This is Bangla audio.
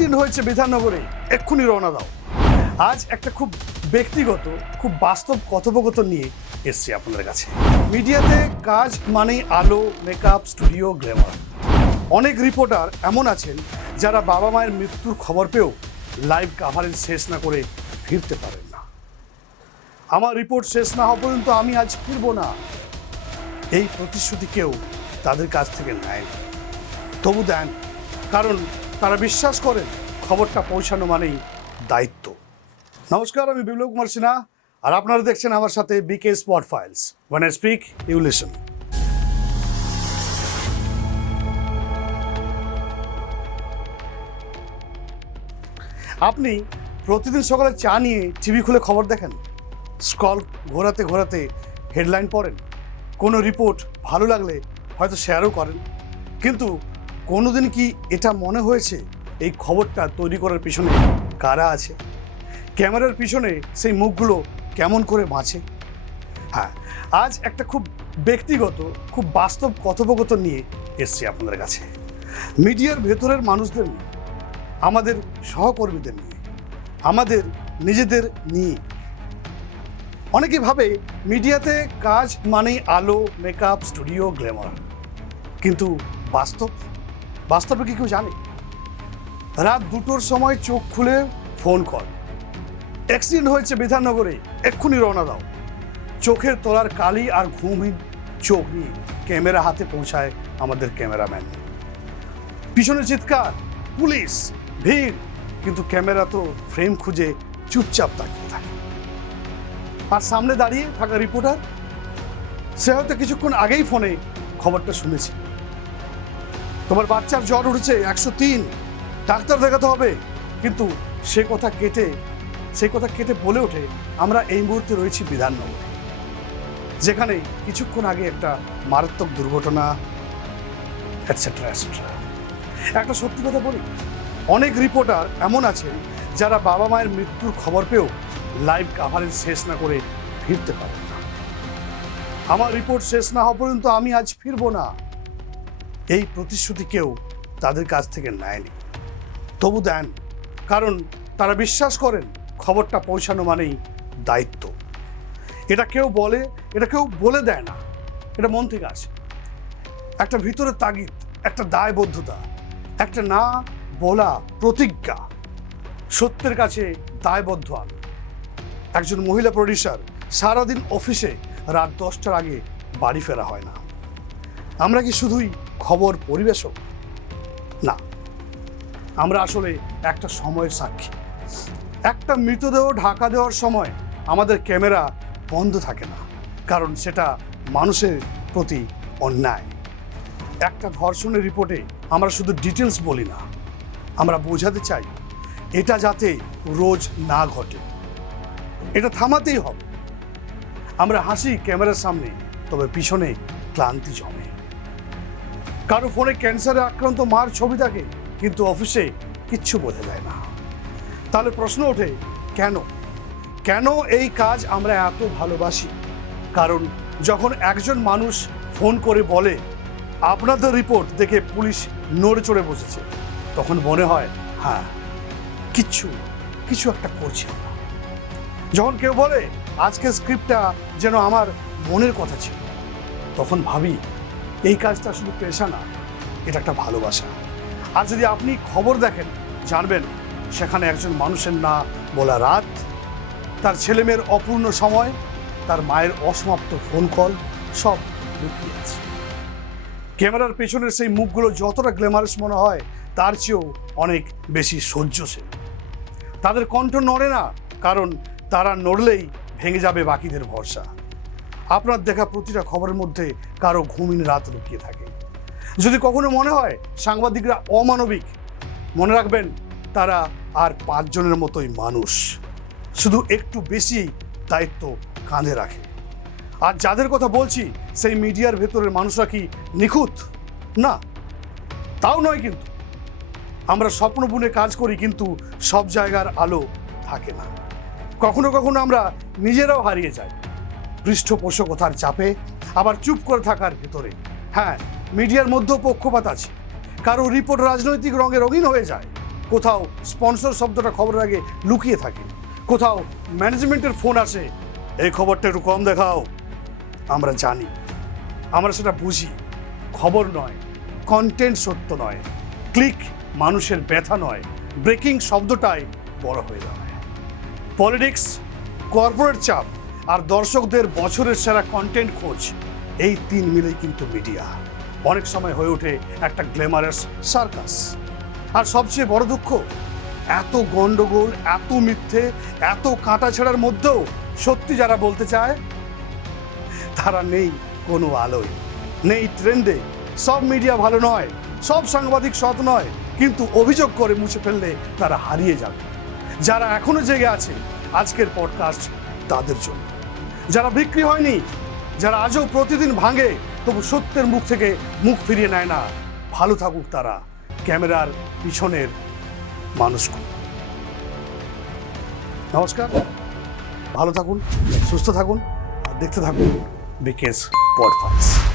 অ্যাক্সিডেন্ট হয়েছে বিধাননগরে, এক্ষুনি রওনা দাও। আজ একটা খুব ব্যক্তিগত, খুব বাস্তব কথোপকথন নিয়ে এসছি আপনাদের কাছে। মিডিয়াতে কাজ মানেই আলো, মেকআপ, স্টুডিও, গ্ল্যামার। অনেক রিপোর্টার এমন আছেন যারা বাবা মায়ের মৃত্যুর খবর পেয়েও লাইভ কাভারেজ শেষ না করে ফিরতে পারেন না। আমার রিপোর্ট শেষ না হওয়া পর্যন্ত আমি আজ ফিরবো না, এই প্রতিশ্রুতি কেউ তাদের কাছ থেকে নেয় না, তবু দেন, কারণ তারা বিশ্বাস করেন খবরটা পৌঁছানো মানেই দায়িত্ব। নমস্কার, আমি বিপ্লব কুমার সিনহা, আর আপনারা দেখছেন আমার সাথে BK spot files. When I speak, you listen. আপনি প্রতিদিন সকালে চা নিয়ে টিভি খুলে খবর দেখেন, স্ক্রল ঘোরাতে ঘোরাতে হেডলাইন পড়েন, কোনো রিপোর্ট ভালো লাগলে হয়তো শেয়ারও করেন, কিন্তু কোনোদিন কি এটা মনে হয়েছে এই খবরটা তৈরি করার পিছনে কারা আছে? ক্যামেরার পিছনে সেই মুখগুলো কেমন করে বাঁচে? হ্যাঁ, আজ একটা খুব ব্যক্তিগত, খুব বাস্তব কথোপকথন নিয়ে এসছি আপনাদের কাছে। মিডিয়ার ভেতরের মানুষদের নিয়ে, আমাদের সহকর্মীদের নিয়ে, আমাদের নিজেদের নিয়ে। অনেকে ভাবে মিডিয়াতে কাজ মানেই আলো, মেকআপ, স্টুডিও, গ্ল্যামার, কিন্তু বাস্তবে কি কেউ জানে? রাত 2টোর সময় চোখ খুলে ফোন কল, অ্যাক্সিডেন্ট হয়েছে বিধাননগরে, এক্ষুনি রওনা দাও। চোখের তলার কালি আর ঘুমহীন চোখ নিয়ে ক্যামেরা হাতে পৌঁছায় আমাদের ক্যামেরাম্যান। পিছনে চিৎকার, পুলিশ, ভিড়, কিন্তু ক্যামেরা তো ফ্রেম খুঁজে চুপচাপ তাকিয়ে থাকে। আর সামনে দাঁড়িয়ে থাকা রিপোর্টার, সে হয়তো কিছুক্ষণ আগেই ফোনে খবরটা শুনেছে, তোমার বাচ্চার জ্বর উঠেছে 103, ডাক্তার দেখাতে হবে, কিন্তু সে কথা কেটে বলে ওঠে, আমরা এই মুহূর্তে রয়েছি বিধাননগরে, যেখানে কিছুক্ষণ আগে একটা মারাত্মক দুর্ঘটনা, এটসেট্রা এটসেট্রা। একটা সত্যি কথা বলি, অনেক রিপোর্টার এমন আছেন যারা বাবা মায়ের মৃত্যুর খবর পেয়েও লাইভ কাভারেজ শেষ না করে ফিরতে পারেন না। আমার রিপোর্ট শেষ না হওয়া পর্যন্ত আমি আজ ফিরবো না, এই প্রতিশ্রুতি কেউ তাদের কাছ থেকে নেয়নি, তবু দেন, কারণ তারা বিশ্বাস করেন খবরটা পৌঁছানো মানেই দায়িত্ব। এটা কেউ বলে দেয় না, এটা মন থেকে আসে। একটা ভিতরে তাগিদ, একটা দায়বদ্ধতা, একটা না বলা প্রতিজ্ঞা। সত্যের কাছে দায়বদ্ধ আমি। একজন মহিলা প্রডিউসার, সারাদিন অফিসে, রাত 10টার আগে বাড়ি ফেরা হয় না। আমরা কি শুধুই খবর পরিবেশক? না, আমরা আসলে একটা সময়ের সাক্ষী। একটা মৃতদেহ ঢাকা দেওয়ার সময় আমাদের ক্যামেরা বন্ধ থাকে না, কারণ সেটা মানুষের প্রতি অন্যায়। একটা ধর্ষণের রিপোর্টে আমরা শুধু ডিটেলস বলি না, আমরা বোঝাতে চাই এটা যাতে রোজ না ঘটে, এটা থামাতেই হবে। আমরা হাসি ক্যামেরার সামনে, তবে পিছনে ক্লান্তি জমে। কারো ফোনে ক্যান্সারে আক্রান্ত মার ছবি থাকে, কিন্তু অফিসে কিচ্ছু বোঝা যায় না। তাহলে প্রশ্ন ওঠে, কেন এই কাজ আমরা এত ভালোবাসি? কারণ যখন একজন মানুষ ফোন করে বলে আপনাদের রিপোর্ট দেখে পুলিশ নড়ে চড়ে বসেছে, তখন মনে হয় হ্যাঁ, কিছু একটা করছি আমরা। যখন কেউ বলে আজকের স্ক্রিপ্টটা যেন আমার মনের কথা ছিল, তখন ভাবি এই কাজটা শুধু পেশা না, এটা একটা ভালোবাসা। আর যদি আপনি খবর দেখেন, জানবেন সেখানে একজন মানুষের না বলা রাত, তার ছেলেমেয়ের অপূর্ণ সময়, তার মায়ের অসমাপ্ত ফোন কল, সব লুকিয়ে আছে। ক্যামেরার পেছনের সেই মুখগুলো যতটা গ্ল্যামারাস মনে হয়, তার চেয়েও অনেক বেশি সহ্যশীল। তাদের কণ্ঠ নড়ে না, কারণ তারা নড়লেই ভেঙে যাবে বাকিদের ভরসা। আপনার দেখা প্রতিটা খবরের মধ্যে কারো ঘুমহীন রাত লুকিয়ে থাকে। যদি কখনো মনে হয় সাংবাদিকরা অমানবিক, মনে রাখবেন তারা আর 5 জনের মতোই মানুষ, শুধু একটু বেশি দায়িত্ব কাঁধে রাখে। আর যাদের কথা বলছি, সেই মিডিয়ার ভেতরের মানুষরা কি নিখুঁত? না, তাও নয়, কিন্তু আমরা স্বপ্ন বুনে কাজ করি, কিন্তু সব জায়গার আলো থাকে না। কখনো আমরা নিজেরাও হারিয়ে যাই পৃষ্ঠপোষকতার চাপে, আবার চুপ করে থাকার ভেতরে। হ্যাঁ, মিডিয়ার মধ্যেও পক্ষপাত আছে, কারো রিপোর্ট রাজনৈতিক রঙে রঙিন হয়ে যায়, কোথাও স্পন্সর শব্দটা খবরের আগে লুকিয়ে থাকে, কোথাও ম্যানেজমেন্টের ফোন আসে, এই খবরটা একটু কম দেখাও। আমরা জানি, আমরা সেটা বুঝি, খবর নয়, কন্টেন্ট সত্য নয়, ক্লিক মানুষের ব্যথা নয়, ব্রেকিং শব্দটাই বড় হয়ে দাঁড়ায়। পলিটিক্স, কর্পোরেট চাপ আর দর্শকদের বছরের সেরা কন্টেন্ট খোঁজ, এই তিন মিলেই কিন্তু মিডিয়া অনেক সময় হয়ে ওঠে একটা গ্ল্যামারাস সার্কাস। আর সবচেয়ে বড় দুঃখ, এত গন্ডগোল, এত মিথ্যে, এত কাঁটাছেড়ার মধ্যেও সত্যি যারা বলতে চায় তারা নেই কোনো আলোয়, নেই ট্রেন্ডে। সব মিডিয়া ভালো নয়, সব সাংবাদিক সৎ নয়, কিন্তু অভিযোগ করে মুছে ফেললে তারা হারিয়ে যাবে। যারা এখনো জেগে আছে, আজকের পডকাস্ট তাদের জন্য। যারা বিক্রি হয়নি, যারা আজও প্রতিদিন ভাঙে তবু সত্যের মুখ থেকে মুখ ফিরিয়ে নেয় না, ভালো থাকুক তারা, ক্যামেরার পিছনের মানুষগুলো। নমস্কার, ভালো থাকুন, সুস্থ থাকুন আর দেখতে থাকুন বিকেএস পডকাস্ট।